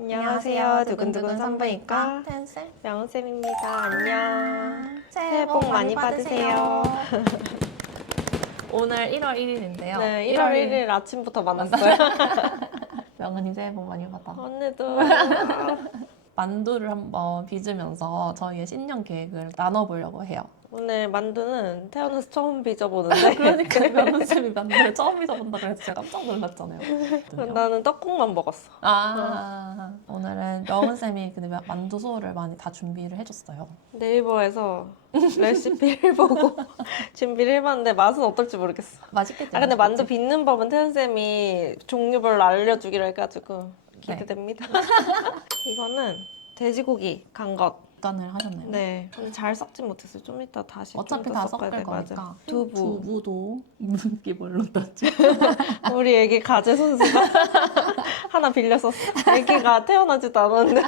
안녕하세요. 두근두근 산부인과 태연쌤 명은쌤입니다. 안녕. 새해 복 많이 받으세요. 오늘 1월 1일인데요. 네, 1월 1일 아침부터 만났어요. 명은님 새해 복 많이 받아. 언니도. 만두를 한번 빚으면서 저희의 신년 계획을 나눠보려고 해요. 오늘 만두는 태어나서 처음 빚어보는데 그러니까 명은쌤이 만두를 처음 빚어본다 그래서 제가 깜짝 놀랐잖아요. 나는 떡국만 먹었어. 오늘은 명은쌤이 근데 만두 소를 많이 다 준비를 해줬어요. 네이버에서 레시피를 보고 준비를 해봤는데 맛은 어떨지 모르겠어. 맛있겠죠? 근데 만두 빚는 법은 태연쌤이 종류별로 알려주기로 해가지고 기대됩니다. 이거는 돼지고기 간 것. 간을 하셨나요? 네. 근데 잘 섞진 못했어요. 좀 이따 다시 어차피 좀 다 더 섞어야 섞을 돼. 맞아. 거니까. 두부. 이분께 뭘로 땄지? 우리 애기 가재 손수가 하나 빌렸었어. 애기가 태어나지도 않았는데.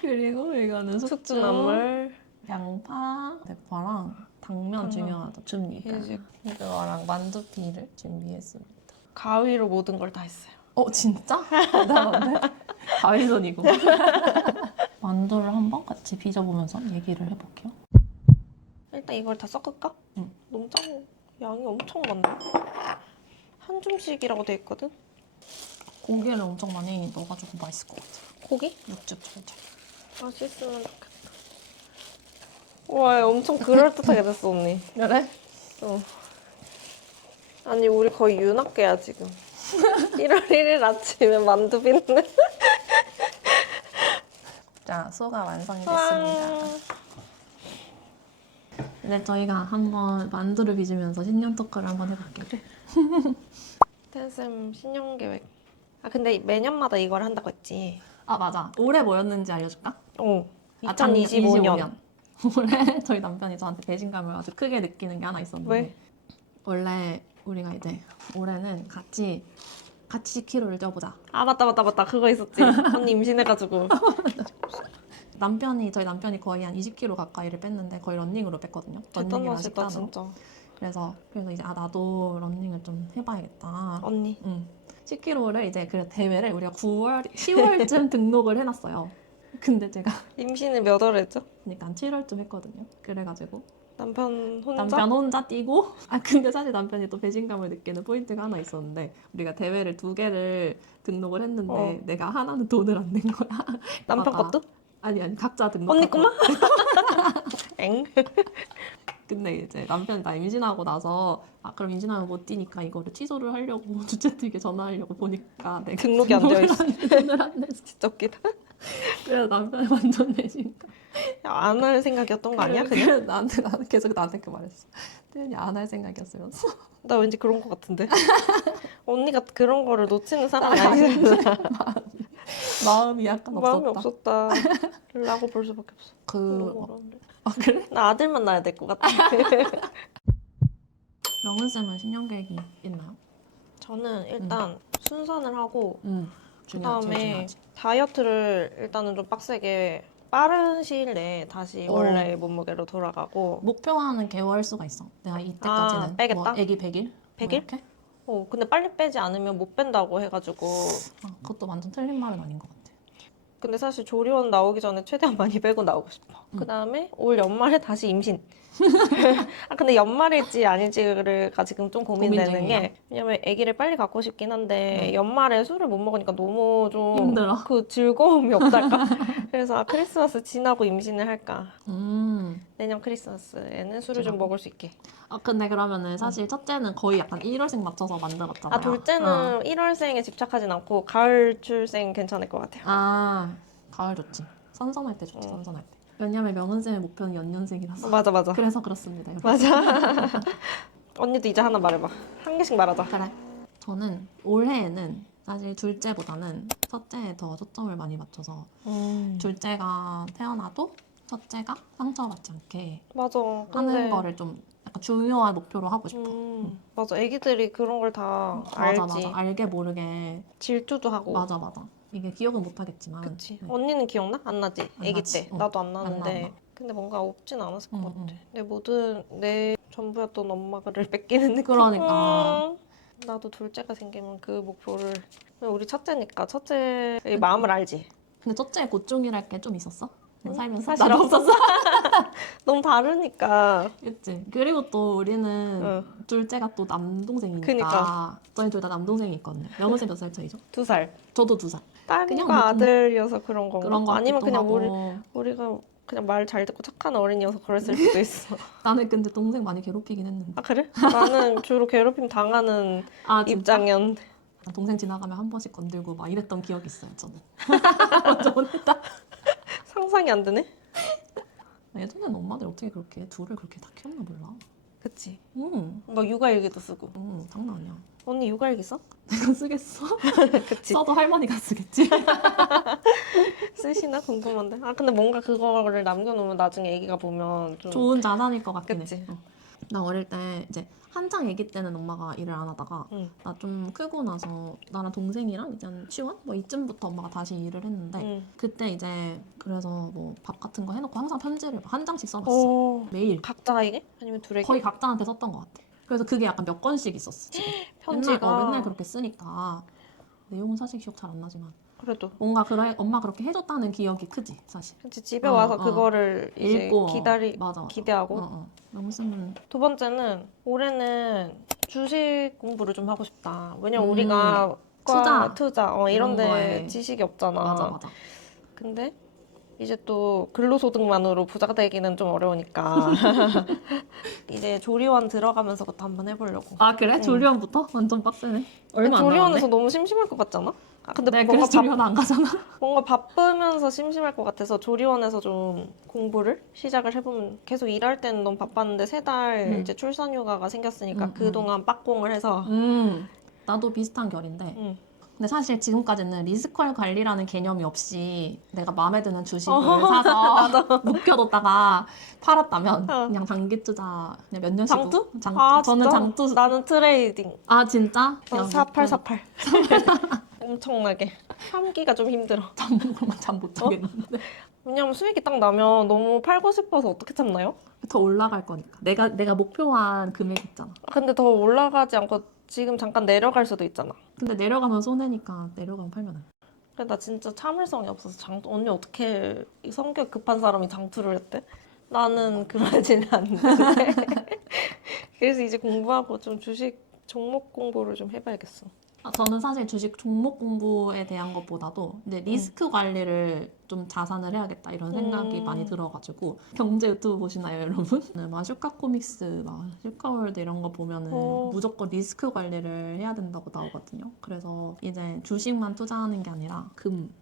그리고 이거는 숙주나물. 양파, 대파랑 당면 중요하죠. 줍니까? 돼지. 이거랑 만두피를 준비했습니다. 가위로 모든 걸 다 했어요. 진짜? 대단한데? 가위손이고. 만두를 한번 같이 빚어보면서 얘기를 해볼게요. 일단 이걸 다 섞을까? 응. 너무 양이 엄청 많네. 한 줌씩이라고 돼 있거든? 고기를 엄청 많이 넣어가지고 맛있을 것 같아요. 고기? 육즙 절절. 맛있으면 좋겠다. 와, 엄청 그럴듯하게 됐어, 언니. 그래? 어. 아니, 우리 거의 윤학계야, 지금. 1월 1일 아침에 만두 빚는. 자, 소가 완성이 됐습니다. 이제 저희가 한번 만두를 빚으면서 신년 토크를 한번 해볼게요. 태쌤 신년 계획. 근데 매년마다 이걸 한다고 했지. 맞아. 올해 뭐였는지 알려줄까? 2025년. 올해 저희 남편이 저한테 배신감을 아주 크게 느끼는 게 하나 있었는데. 왜? 원래 우리가 이제 올해는 같이 10kg를 쪄보자. 맞다. 그거 있었지. 언니 임신해가지고. 저희 남편이 거의 한 20kg 가까이를 뺐는데 거의 러닝으로 뺐거든요. 러닝이랑 대단하시다, 식단으로. 진짜. 그래서 이제 나도 러닝을 좀 해봐야겠다. 언니. 10kg를 이제 그 대회를 우리가 10월쯤 등록을 해놨어요. 근데 제가 임신을 몇 월 했죠? 그러니까 한 7월쯤 했거든요. 그래가지고 남편 혼자? 남편 혼자 뛰고 근데 사실 남편이 또 배신감을 느끼는 포인트가 하나 있었는데 우리가 대회를 2개를 등록을 했는데 내가 하나는 돈을 안 낸 거야. 남편 것도? 아니 각자 등록하고. 언니 것만? 엥? 근데 이제 남편이 나 임신하고 나서 그럼 임신하면 못 뛰니까 이거를 취소를 하려고 주최측에 전화하려고 보니까 내가 등록이 안 되어 있어. 돈을 안 냈어. 진짜 웃기다. 그래서 남편이 완전 배신감. 안 할 생각이었던 거 아니야? 그냥? 그래, 나는 계속 나한테 그 말했어. 태연이 안 할 생각이었으면서. 나 왠지 그런 거 같은데. 언니가 그런 거를 놓치는 사람이 아니잖아. 마음이 약간 마음이 없었다. 없었다. 라고 볼 수밖에 없어. 너무 어려운데. 그래? 나 아들만 낳아야 될 것 같아. 명은쌤은 신년 계획이 있나요? 저는 일단 순산을 하고 중요하지. 그다음에 다이어트를 일단은 좀 빡세게 빠른 시일 내에 다시 원래 몸무게로 돌아가고 목표하는 개월 수가 있어. 내가 이때까지는 빼겠다? 뭐 애기 100일? 100일? 이렇게? 근데 빨리 빼지 않으면 못 뺀다고 해가지고 그것도 완전 틀린 말은 아닌 것 같아. 근데 사실 조리원 나오기 전에 최대한 많이 빼고 나오고 싶어. 그다음에 올 연말에 다시 임신. 근데 연말일지 아닐지가 지금 좀 고민되는 고민 게 왜냐면 아기를 빨리 갖고 싶긴 한데 연말에 술을 못 먹으니까 너무 좀 힘들어. 그 즐거움이 없달까? 그래서 크리스마스 지나고 임신을 할까? 내년 크리스마스에는 술을 좀 먹을 수 있게. 근데 그러면은 사실 첫째는 거의 약간 1월생 맞춰서 만들었잖아요. 둘째는 1월생에 집착하진 않고 가을 출생 괜찮을 것 같아요. 가을 좋지. 선선할 때 좋지, 선선할 때. 왜냐면 명은쌤의 목표는 연년생이라서. 맞아. 그래서 그렇습니다, 여러분. 맞아. 언니도 이제 하나 말해봐. 한 개씩 말하자. 그래. 저는 올해에는 사실 둘째보다는 첫째에 더 초점을 많이 맞춰서 둘째가 태어나도 첫째가 상처받지 않게 맞아. 하는 거를 좀 약간 중요한 목표로 하고 싶어. 맞아. 애기들이 그런 걸 다 알지. 맞아. 알게 모르게. 질투도 하고. 맞아. 이게 기억은 못 하겠지만. 그치. 언니는 기억나? 안 나지? 안 애기 나지. 때. 나도 안 나는데. 안 나. 근데 뭔가 없진 않았을 것 같아. 내 전부였던 엄마를 뺏기는 느낌. 그러니까. 나도 둘째가 생기면 그 목표를 우리 첫째니까 첫째의 마음을 알지. 근데 첫째 고충이랄 게 좀 있었어? 살면서? 사실 나도 없었어. 너무 다르니까. 그치. 그리고 또 우리는 응. 둘째가 또 남동생이니까. 그니까. 저희 둘 다 남동생이 있거든요. 영훈 몇 살 차이죠? 2살. 저도 2살. 그냥 딸과 뭐 아들이어서 그런 건가? 그런 거 아니면 같기도 그냥 하고. 우리가 그냥 말 잘 듣고 착한 어린이여서 그랬을 수도 있어. 나는 근데 동생 많이 괴롭히긴 했는데. 아 그래? 나는 주로 괴롭힘 당하는 아 진짜? 입장이었는데. 동생 지나가면 한 번씩 건들고 막 이랬던 기억이 있어요. 저는. 먼저 혼냈다. 상상이 안 되네? 예전에는 엄마들 어떻게 그렇게 둘을 그렇게 다 키웠나 몰라. 그치. 응. 뭐 육아일기도 쓰고. 장난 아니야. 언니 육아일기 써? 내가 쓰겠어? 그치. 써도 할머니가 쓰겠지. 쓰시나 궁금한데. 아 근데 뭔가 그거를 남겨놓으면 나중에 애기가 보면 좀 좋은 자산일 것 같긴 해. 그치. 나 어릴 때 이제 한창 아기 때는 엄마가 일을 안 하다가 응. 나 좀 크고 나서 나랑 동생이랑 이제 한 시원? 뭐 이쯤부터 엄마가 다시 일을 했는데 응. 그때 이제 그래서 뭐 밥 같은 거 해놓고 항상 편지를 한 장씩 써놨어. 오. 매일. 각자에게? 아니면 둘에게? 거의 각자한테 썼던 것 같아. 그래서 그게 약간 몇 건씩 있었어. 집에. 편지가. 맨날 그렇게 쓰니까 내용은 사실 기억 잘 안 나지만 그래도 뭔가 그래 엄마 그렇게 해줬다는 기억이 크지 사실. 그치, 집에 와서 어. 그거를 이제 읽고 기대하고 기대하고. 너무 쓰면 두 번째는 올해는 주식 공부를 좀 하고 싶다. 왜냐면 음, 우리가 투자 이런 이런 데 거에. 지식이 없잖아. 맞아. 근데 이제 또 근로소득만으로 부자가 되기는 좀 어려우니까 이제 조리원 들어가면서부터 한번 해보려고. 아 그래? 응. 조리원부터? 완전 빡세네. 얼마 안 조리원에서 남았네. 너무 심심할 것 같지 않아? 아 근데 네, 뭔가 그래서 조리원 안 가잖아. 뭔가 바쁘면서 심심할 것 같아서 조리원에서 좀 공부를 시작을 해보면 계속 일할 때는 너무 바빴는데 3달 이제 출산휴가가 생겼으니까 그동안 빡공을 해서 나도 비슷한 결인데 응. 근데 사실 지금까지는 리스컬 관리라는 개념이 없이 내가 마음에 드는 주식을 어, 사서 묵혀뒀다가 팔았다면 어. 그냥 장기 투자 그냥 몇 년씩 장투? 저는 진짜? 장투 나는 트레이딩. 아 진짜? 난 그냥 48. 엄청나게. 참기가 좀 힘들어. 잠못 자겠는데 왜냐면 수익이 딱 나면 너무 팔고 싶어서 어떻게 참나요? 더 올라갈 거니까 내가 목표한 금액 있잖아. 근데 더 올라가지 않고 지금 잠깐 내려갈 수도 있잖아. 근데 내려가면 손해니까 내려가면 팔면 안 돼. 근데 나 진짜 참을성이 없어서 언니 어떻게 이 성격 급한 사람이 장투를 했대? 나는 그러지는 않는데. 그래서 이제 공부하고 좀 주식 종목 공부를 좀 해봐야겠어. 저는 사실 주식 종목 공부에 대한 것보다도 이제 리스크 관리를 좀 자산을 해야겠다 이런 생각이 많이 들어가지고 경제 유튜브 보시나요 여러분? 네, 막 슈카 코믹스, 막 슈카월드 이런 거 보면은 무조건 리스크 관리를 해야 된다고 나오거든요. 그래서 이제 주식만 투자하는 게 아니라 금,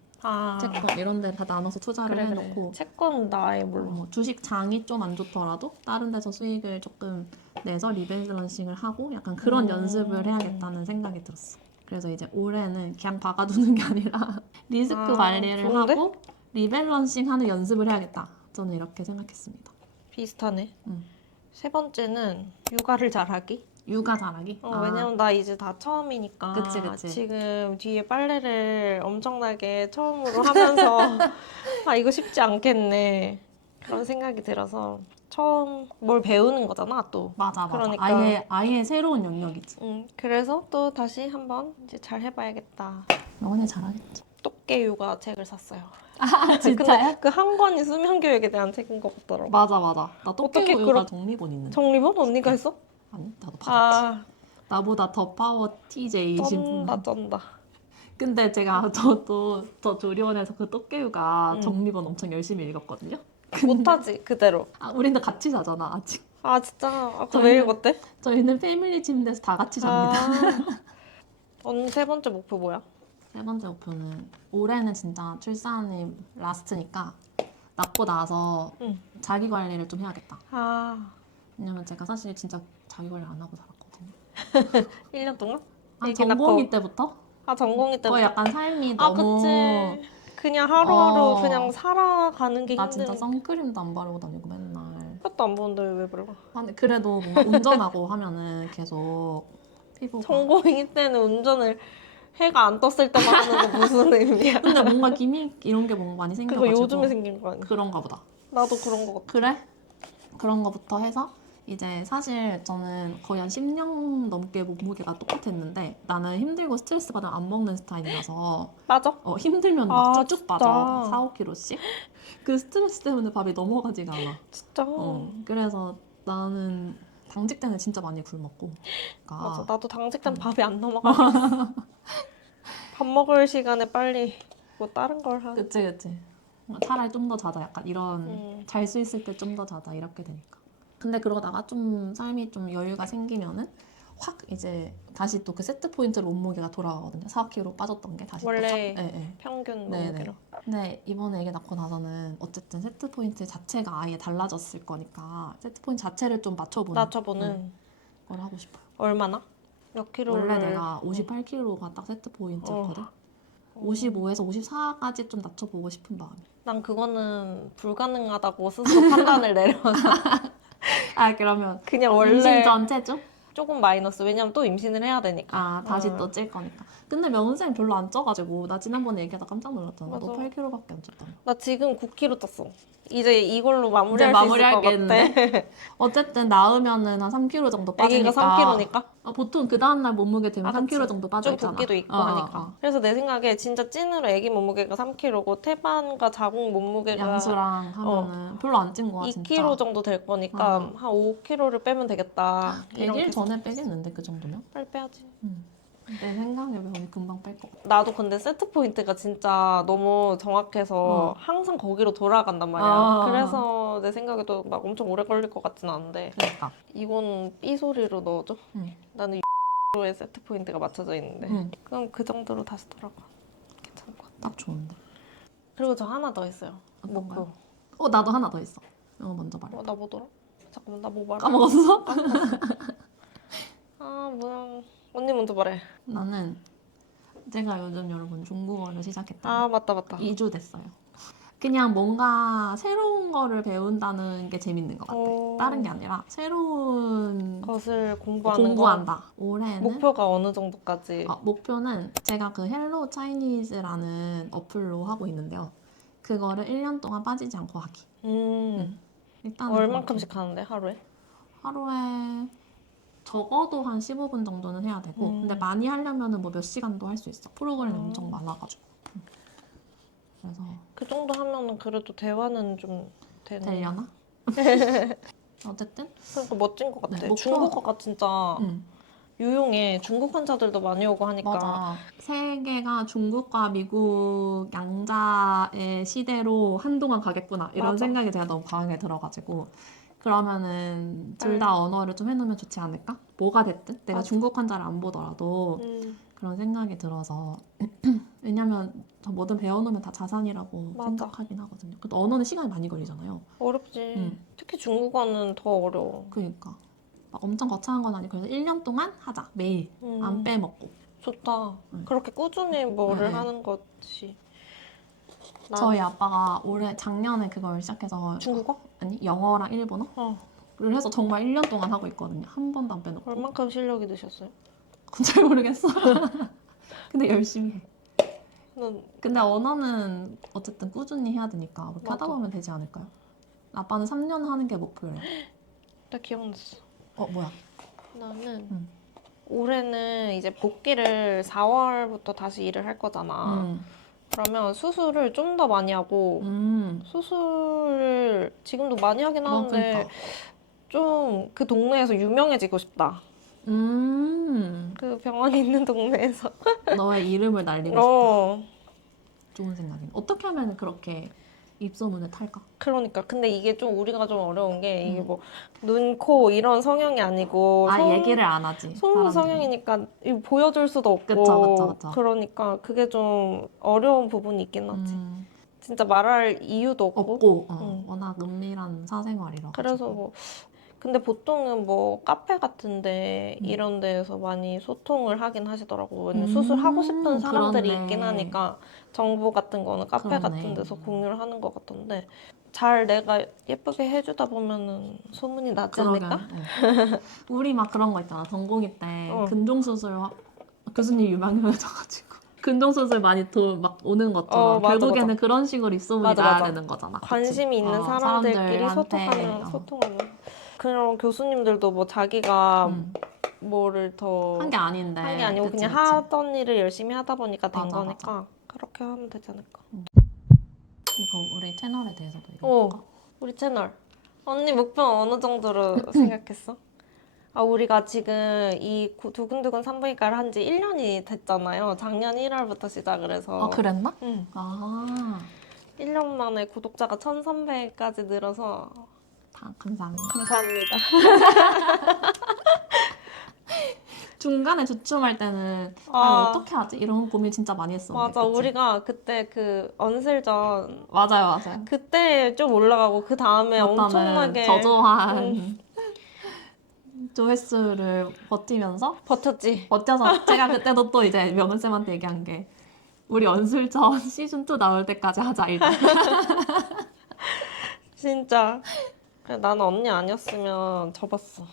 채권 이런 데 다 나눠서 투자를 해놓고 채권 나의 물론. 뭐 주식 장이 좀 안 좋더라도 다른 데서 수익을 조금 내서 리밸런싱을 하고 약간 그런 연습을 해야겠다는 생각이 들었어. 그래서 이제 올해는 그냥 박아두는 게 아니라 리스크 관리를 좋은데? 하고 리밸런싱 하는 연습을 해야겠다. 저는 이렇게 생각했습니다. 비슷하네. 응. 세 번째는 육아를 잘하기. 육아 잘하기? 왜냐면 나 이제 다 처음이니까 그치. 지금 뒤에 빨래를 엄청나게 처음으로 하면서 아 이거 쉽지 않겠네 그런 생각이 들어서 처음 뭘 배우는 거잖아 또. 맞아. 그러니까. 아예 새로운 영역이지. 그래서 또 다시 한번 이제 잘 해봐야겠다. 너네 잘하겠지. 똑개 육아 책을 샀어요. 아 진짜요? 그 한 권이 수면 교육에 대한 책인 것 같더라고. 맞아. 나 어떻게 똑개고 육아 정리본 있는데. 정리본 언니가 했어? 아니 나도 받았지. 아 나보다 더 파워 TJ이신 분. 쩐다. 근데 제가 저도 저 조리원에서 그 똑개유가 응. 정리본 엄청 열심히 읽었거든요. 못하지 그대로. 우리는 같이 자잖아 아직. 아 진짜? 그럼 왜 읽었대? 저희는 패밀리 침대에서 다 같이 잡니다. 언니 세 번째 목표 뭐야? 세 번째 목표는 올해는 진짜 출산이 라스트니까 낳고 나서 응. 자기 관리를 좀 해야겠다. 왜냐면 제가 사실 진짜 자기 관리 안 하고 살았거든요. 1년 동안? 전공의 때부터? 전공의 때부터? 거의 약간 삶이 너무 그치. 그냥 하루하루 그냥 살아가는 게 나 힘든. 진짜 선크림도 안 바르고 다니고 맨날. 햇볕도 안 보는데 왜 발라? 근데 그래도 뭔가 운전하고 하면은 계속 피부가 전공의 때는 운전을 해가 안 떴을 때만 하는 거 무슨 의미야? 근데 뭔가 기믹 이런 게 뭔가 많이 생겨가지고 그거 요즘에 생긴 거 아니야? 그런가 보다. 나도 그런 거 같아. 그래? 그런 거부터 해서 이제 사실 저는 거의 한 10년 넘게 몸무게가 똑같았는데 나는 힘들고 스트레스 받으면 안 먹는 스타일이라서 맞아? 힘들면 막 아, 쭉쭉 진짜? 빠져 4, 5kg씩. 그 스트레스 때문에 밥이 넘어가지가 않아. 진짜? 그래서 나는 당직 때는 진짜 많이 굶었고. 맞아. 나도 당직 때는 밥이 안 넘어가. 밥 먹을 시간에 빨리 뭐 다른 걸 하고. 그치. 차라리 좀 더 자자. 약간 이런 잘 수 있을 때 좀 더 자자. 이렇게 되니까. 근데 그러다가 좀 삶이 좀 여유가 생기면은 확 이제 다시 또 그 세트 포인트로 몸무게가 돌아가거든요. 4kg 빠졌던 게 다시 원래 또 네. 평균 네네. 몸무게로. 근데 이번에 애기 낳고 나서는 어쨌든 세트 포인트 자체가 아예 달라졌을 거니까 세트 포인트 자체를 좀 낮춰보는 걸 하고 싶어요. 얼마나? 몇 킬로를? 원래 내가 58kg가 딱 세트 포인트였거든. 55에서 54까지 좀 낮춰보고 싶은 마음이. 난 그거는 불가능하다고 스스로 판단을 내려서 그러면 그냥 원래 임신 전 체중? 조금 마이너스. 왜냐면 또 임신을 해야 되니까. 다시 또 찔 거니까. 근데 명은쌤 별로 안 쪄가지고 나 지난번에 얘기하다 깜짝 놀랐잖아. 맞아. 너 8kg밖에 안 쪘다며. 나 지금 9kg 쪘어. 이제 이걸로 이제 마무리할 수 있을 것 마무리하겠는데? 같아. 어쨌든 낳으면은 한 3kg 정도 빠지니까. 아기가 3kg니까? 보통 그 다음날 몸무게 되면 3kg 그치. 정도 좀 빠져있잖아. 붓기도 있고 하니까. 그래서 내 생각에 진짜 찐으로 아기 몸무게가 3kg고 태반과 자궁 몸무게가 양수랑 하면은 별로 안 찐 거야, 진짜. 2kg 정도 될 거니까 한 5kg를 빼면 되겠다. 100일 전에 빼겠는데, 그 정도면? 빨리 빼야지. 내 생각에 배우니 금방 뺄 것 같아. 나도 근데 세트 포인트가 진짜 너무 정확해서 항상 거기로 돌아간단 말이야. 그래서 내 생각에도 막 엄청 오래 걸릴 것 같진 않은데. 그러니까. 이건 B 소리로 넣어줘. 응. 나는 의 세트 포인트가 맞춰져 있는데. 응. 그럼 그 정도로 다시 돌아가. 괜찮을 것 같아. 딱 좋은데. 그리고 저 하나 더 있어요. 어떤 목표. 나도 하나 더 있어. 이거 먼저 말해. 나 뭐더라? 잠깐만, 나 뭐 말해? 까먹었어? 뭐야. 언니 먼저 말해. 나는 제가 요즘 여러분 중국어를 시작했다. 아, 맞다. 2주 됐어요. 그냥 뭔가 새로운 거를 배운다는 게 재밌는 것 같아. 다른 게 아니라 새로운 것을 공부하는 공부한다. 올해는 목표가 어느 정도까지? 목표는 제가 그 헬로 차이니즈라는 어플로 하고 있는데요. 그거를 1년 동안 빠지지 않고 하기. 일단 얼만큼씩 하는데, 하루에? 하루에 적어도 한 15분 정도는 해야 되고 근데 많이 하려면은 뭐 몇 시간도 할 수 있어. 프로그램이 엄청 많아가지고. 그래서 그 정도 하면은 그래도 대화는 좀 되려나? 어쨌든 그러니까 멋진 것 같아. 네, 목표- 중국어가 진짜 유용해. 중국 환자들도 많이 오고 하니까. 맞아. 세계가 중국과 미국 양자의 시대로 한동안 가겠구나 이런 맞아. 생각이 제가 너무 강하게 들어가지고 그러면은 둘 다 언어를 좀 해놓으면 좋지 않을까? 뭐가 됐든 내가 맞아. 중국 환자를 안 보더라도 그런 생각이 들어서 왜냐면 저 뭐든 배워놓으면 다 자산이라고 맞아. 생각하긴 하거든요. 근데 언어는 시간이 많이 걸리잖아요. 어렵지. 특히 중국어는 더 어려워. 그러니까 막 엄청 거창한 건 아니고 그래서 1년 동안 하자 매일 안 빼먹고. 좋다. 그렇게 꾸준히 뭐를 네. 하는 것이. 저희 아빠가 작년에 그걸 시작해서 중국어? 아니 영어랑 일본어? 를 해서 정말 1년 동안 하고 있거든요. 한 번도 안 빼놓고. 얼만큼 실력이 드셨어요? 그건 잘 모르겠어. 근데 열심히 해. 난 근데 언어는 어쨌든 꾸준히 해야 되니까 그렇게 하다 보면 되지 않을까요? 아빠는 3년 하는 게 목표예요. 나 기억났어. 뭐야? 나는 올해는 이제 복귀를 4월부터 다시 일을 할 거잖아. 그러면 수술을 좀 더 많이 하고 수술을 지금도 많이 하긴 하는데 그러니까. 좀 그 동네에서 유명해지고 싶다. 그 병원이 있는 동네에서. 너의 이름을 날리고 싶다. 좋은 생각이네. 어떻게 하면 그렇게 입소문을 탈까? 그러니까 근데 이게 좀 우리가 좀 어려운 게 이게 뭐 눈, 코 이런 성형이 아니고 얘기를 안 하지. 손 사람들이. 성형이니까 이거 보여줄 수도 없고 그쵸. 그러니까 그게 좀 어려운 부분이 있긴 하지. 진짜 말할 이유도 없고 워낙 은밀한 사생활이라. 그래서 뭐 근데 보통은 뭐 카페 같은데 이런 데에서 많이 소통을 하긴 하시더라고. 왜냐면 수술하고 싶은 사람들이 그렇네. 있긴 하니까 정보 같은 거는 카페 그러네. 같은 데서 공유를 하는 것 같던데 잘 내가 예쁘게 해주다 보면은 소문이 나지 않을까? 우리 막 그런 거 있잖아. 전공의 때 근종수술 교수님 유명해져가지고 근종수술 많이 막 오는 것처럼 맞아, 결국에는 맞아. 그런 식으로 입소문이 맞아, 나야 맞아. 되는 거잖아. 관심이 있는 사람들끼리 사람들한테, 소통하면. 그런 교수님들도 뭐 자기가 음. 뭐를 더 한 게 아닌데. 한 게 아니고 그치, 그냥 그치. 하던 일을 열심히 하다 보니까 된 맞아, 거니까 그렇게 하면 되지 않을까. 그럼 우리 채널에 대해서도 오, 얘기해볼까? 우리 채널. 언니 목표는 어느 정도로 생각했어? 아, 우리가 지금 이 두근두근 산부인과를 한 지 1년이 됐잖아요. 작년 1월부터 시작을 해서. 아, 그랬나? 응. 아, 1년 만에 구독자가 1,300까지 늘어서 다 감사합니다. 감사합니다. 중간에 주춤할 때는 아. 어떻게 하지? 이런 고민 진짜 많이 했었는데. 맞아, 그치? 우리가 그때 그 언슬전 맞아요, 맞아요. 그때 좀 올라가고 그 다음에 엄청나게 저조한 조회수를 버티면서 버텼지. 버텨서 제가 그때도 또 이제 명은쌤한테 얘기한 게 우리 언술전 시즌2 나올 때까지 하자 일단. 진짜. 그래, 나는 언니 아니었으면 접었어.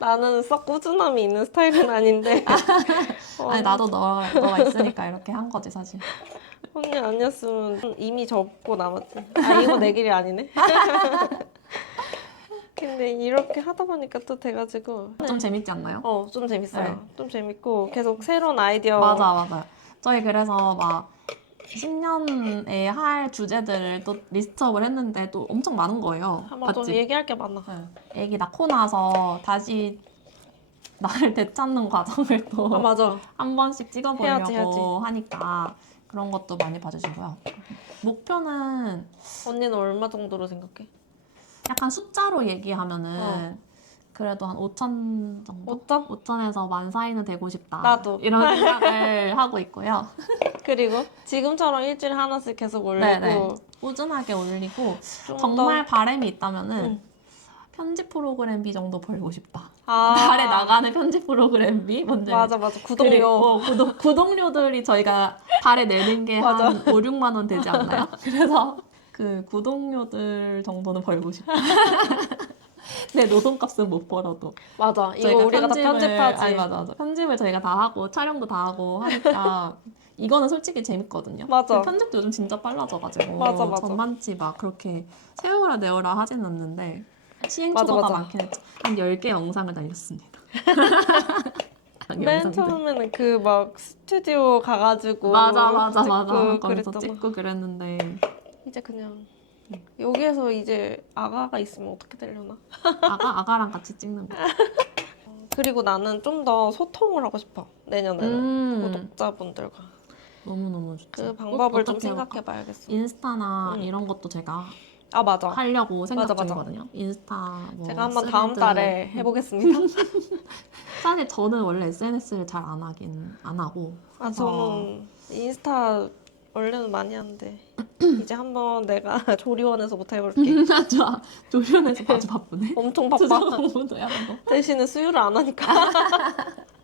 나는 썩 꾸준함이 있는 스타일은 아닌데. 아니 나도 너가 있으니까 이렇게 한 거지 사실. 언니 아니었으면 이미 접고 남았지. 아, 이거 내 길이 아니네. 근데 이렇게 하다 보니까 또 돼가지고. 좀 재밌지 않나요? 좀 재밌어요. 네. 좀 재밌고 계속 새로운 아이디어. 맞아. 저희 그래서 막 신년에 할 주제들을 또 리스트업을 했는데 또 엄청 많은 거예요. 맞아, 봤지? 얘기할 게 많아. 네. 애기 낳고 나서 다시 나를 되찾는 과정을 또 아, 맞아. 한 번씩 찍어보려고 해야지. 하니까 그런 것도 많이 봐주시고요. 목표는 언니는 얼마 정도로 생각해? 약간 숫자로 얘기하면은 그래도 한 5천 정도? 5점? 5천에서 1만 사이는 되고 싶다. 나도. 이런 생각을 하고 있고요. 그리고 지금처럼 일주일에 하나씩 계속 올리고 네네. 꾸준하게 올리고 좀 정말 더... 바람이 있다면은 응. 편집 프로그램비 정도 벌고 싶다. 아, 달에 나가는 편집 프로그램비 뭔지 맞아. 구독료. 그리고 구독료들이 저희가 달에 내는 게 맞아. 한 5, 6만 원 되지 않나요? 그래서 그 구독료들 정도는 벌고 싶다. 내 노동값은 못 벌어도. 맞아. 이거 우리가 다 편집하지. 아니, 맞아. 편집을 저희가 다 하고 촬영도 다 하고 하니까 이거는 솔직히 재밌거든요. 맞아. 편집도 요즘 진짜 빨라져가지고 맞아. 전만치 막 그렇게 세우라 내어라 하진 않는데 시행착오가 맞아. 많긴 했죠. 한 10개 영상을 날렸습니다. 맨 처음에는 그 막 스튜디오 가가지고 맞아. 찍고 거기서 그랬잖아. 찍고 그랬는데 이제 그냥 여기에서 이제 아가가 있으면 어떻게 되려나? 아가랑 같이 찍는 거. 그리고 나는 좀 더 소통을 하고 싶어. 내년에는 구독자분들과 너무 좋죠. 그 방법을 좀 어떻게 해볼까? 생각해봐야겠어. 인스타나 이런 것도 제가 아, 맞아. 하려고 생각 맞아. 중이거든요. 인스타 뭐 제가 한번 다음 달에 해보겠습니다. 사실 저는 원래 SNS를 잘 안 하고. 아, 저는 인스타 원래는 많이 하는데 이제 한번 내가 조리원에서부터 해볼게. 좋아. 조련에서 아주 바쁘네. 엄청 바빠. 투자 공부도 해야 하고. 대신에 수유를 안 하니까.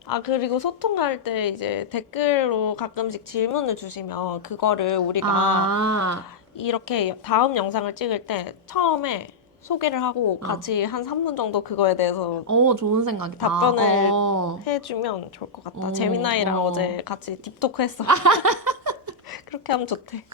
아, 그리고 소통할 때 이제 댓글로 가끔씩 질문을 주시면 그거를 우리가 이렇게 다음 영상을 찍을 때 처음에 소개를 하고 같이 한 3분 정도 그거에 대해서 좋은 생각이다. 답변을 해주면 좋을 것 같다. 재미나이랑 어제 같이 딥토크 했어. 그렇게 하면 좋대.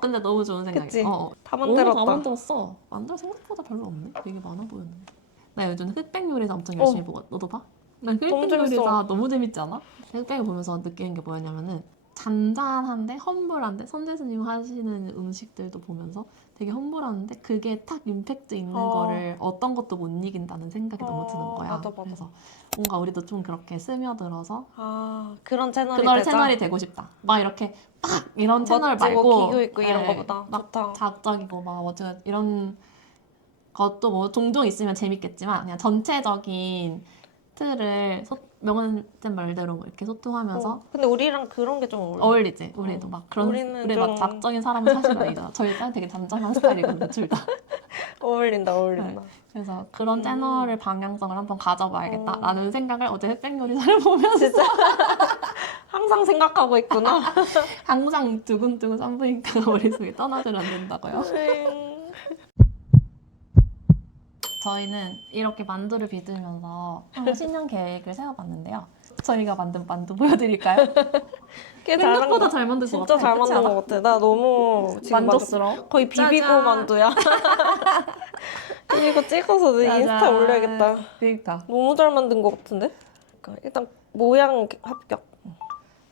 근데 너무 좋은 생각이야. 그치? 다 다 만들었다. 만들었어. 만들 생각보다 별로 없네. 되게 많아 보였는데. 나 요즘 흑백 요리사 엄청 열심히 보고. 너도 봐? 나 흑백 너무 재밌어. 요리사 너무 재밌지 않아? 흑백을 보면서 느끼는 게 뭐였냐면은 잔잔한데 험블한데 손재수님 하시는 음식들도 보면서 되게 험블한데 그게 딱 임팩트 있는 거를 어떤 것도 못 이긴다는 생각이 너무 드는 거야. 맞아. 그래서 뭔가 우리도 좀 그렇게 스며들어서 그런 채널이 그런 되자. 채널이 되고 싶다. 막 이렇게 빡 이런 채널 멋지고 말고 기교 있고 이런 네, 거보다 막 좋다. 자극적이고 막 어쨌든 이런 것도 뭐 종종 있으면 재밌겠지만 그냥 전체적인 틀을 명언된 말대로 이렇게 소통하면서 근데 우리랑 그런 게 좀 어울려. 어울리지. 우리도 막 그런 우리는 우리 막 좀- 자극적인 사람은 사실 아니잖아. 저희 딸 되게 잔잔한 스타일이거든요, 둘 다. 어울린다. 그래서 그런 채널을 방향성을 한번 가져봐야겠다라는 생각을 어제 흑백 요리사를 보면서 진짜 항상 생각하고 있구나. 항상 두근두근 산부인과가 머릿속에 떠나질 않는다고요. 저희는 이렇게 만두를 빚으면서 한번 신년 계획을 세워봤는데요. 저희가 만든 만두 보여드릴까요? 꽤 잘한 생각보다 거. 잘 만든 것 진짜 같아. 잘 만든 것 같아. 나 너무 지금 만족스러워. 거의 비비고 짜잔. 만두야. 이거 찍어서 내 짜잔. 인스타에 올려야겠다. 그러니까 너무 잘 만든 것 같은데? 그러니까 일단 모양 합격.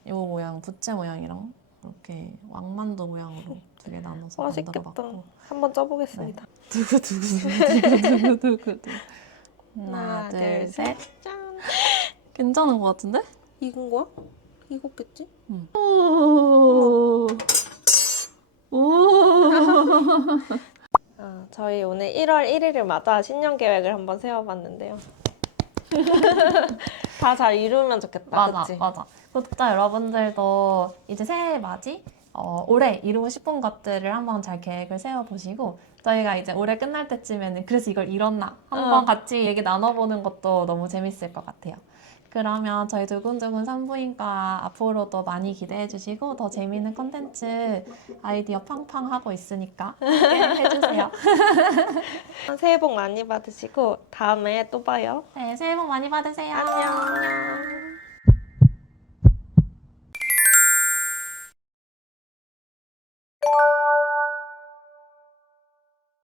이 모양 부채 모양이랑 이렇게 왕만두 모양으로 두 개 나눠서 맛있겠다. 만들어봤고 한번 쪄보겠습니다. 두구두구두구두구두구 하나 둘셋 짠. 괜찮은 것 같은데? 익은 거야? 익었겠지? 오. 저희 오늘 1월 1일을 맞아 신년 계획을 한번 세워봤는데요. 다 잘 이루면 좋겠다. 맞아, 그치? 맞아. 구독자 여러분들도 이제 새해 맞이 올해 이루고 싶은 것들을 한번 잘 계획을 세워보시고 저희가 이제 올해 끝날 때쯤에는 그래서 이걸 이뤘나 한번 같이 얘기 나눠보는 것도 너무 재밌을 것 같아요. 그러면 저희 두근두근 산부인과 앞으로도 많이 기대해주시고 더 재미있는 컨텐츠 아이디어 팡팡 하고 있으니까 함께 해주세요. 새해 복 많이 받으시고 다음에 또 봐요. 네, 새해 복 많이 받으세요. 안녕.